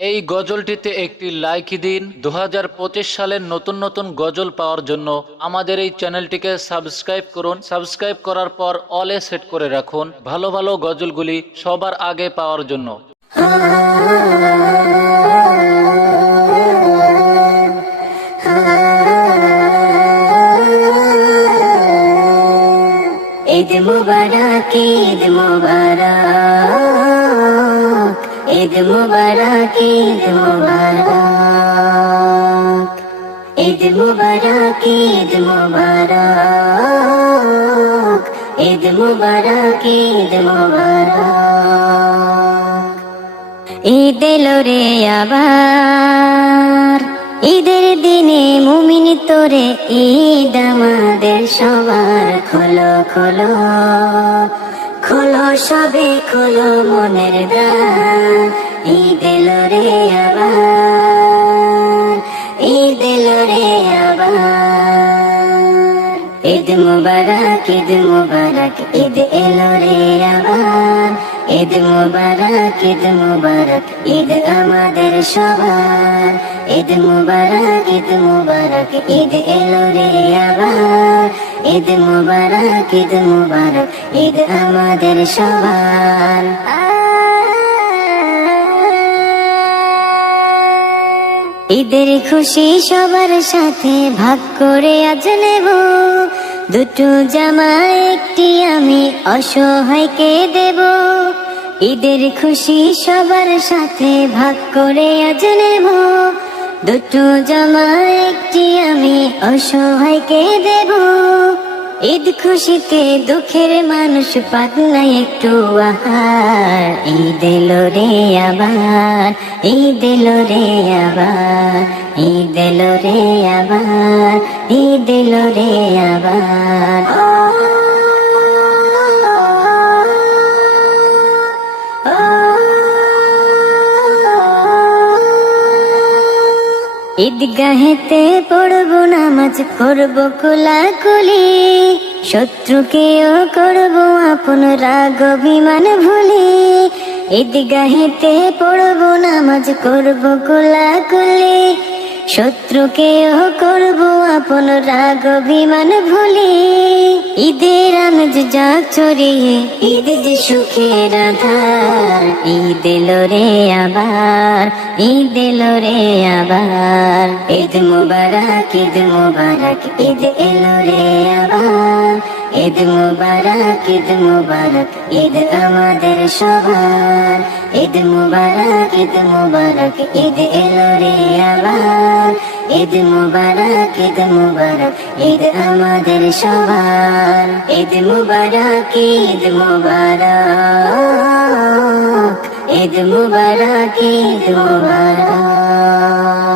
এই গজলটিতে একটি লাইক দিন। দু হাজার পঁচিশ সালের নতুন নতুন গজল পাওয়ার জন্য আমাদের এই চ্যানেলটিকে সাবস্ক্রাইব করুন। সাবস্ক্রাইব করার পর অলে সেট করে রাখুন। ভালো ভালো গজলগুলি সবার আগে পাওয়ার জন্য। ঈদ মুবারক ঈদ মুবারক। ঈদ মুবারক ঈদ মুবারক। ঈদ মুবারক ঈদ মুবারক। ঈদ মুবারক ঈদ মুবারক। ঈদ রে আবার। ঈদের দিনে মুমিন তোরে ঈদ আমাদের সবার খোলো খোলো। খোলো সবে, খোলো মনের দ্বার ঈদ এলো রে আবার, ঈদ এলো রে আবার। ঈদ মুবারক ঈদ মুবারক, ঈদ এলো রে আবার। ঈদ মুবারক ঈদ মুবারক, ঈদ আমাদের সবার। ঈদ মুবারক ঈদ মুবারক, ঈদ এলো রে আবার। ঈদ মুবারক ঈদ মুবারক, ঈদ আমাদের সবার। ঈদের খুশি সবার সাথে ভাগ করে আজ নেব। দুটো জামা, একটি আমি অসহায়কে দেব। ঈদের খুশি সবার সাথে ভাগ করে আজ নেব। দুটো জামা একটি আমি অসহায়কে দেব। ঈদ খুশিতে দুঃখের মানুষ পাতলা একটু আহার। ঈদ এলো রে আবার, ঈদ এলো রে আবার, ঈদ এলো রে আবার, ঈদ এলো রে আবার। ঈদগাহেতে পড়ব নামাজ করব কোলাকুলি। শত্রুকেও করব আপন রাগ, অভিমান ভুলি। ঈদগাহেতে পড়ব নামাজ করব কোলাকুলি। শত্রুকেও করব আপন রাগ, অভিমান ভুলি। ঈদের আমেজ যা ছড়িয়ে ঈদ যে সুখের আধার। ঈদ রে আবার, ঈদ রে আবার। ঈদ মুবারক ঈদ মুবারক, ঈদ এলো আবার। ঈদ মুবারক ঈদ মুবারক, ঈদ আমাদের সবার। ঈদ মুবারক ঈদ মুবারক, ঈদ এলো রে আবার। ঈদ মুবারক ঈদ মুবারক, ঈদ আমাদের সবার। ঈদ মুবারক ঈদ মুবারক ঈদ মুবারক ঈদ মুবারক।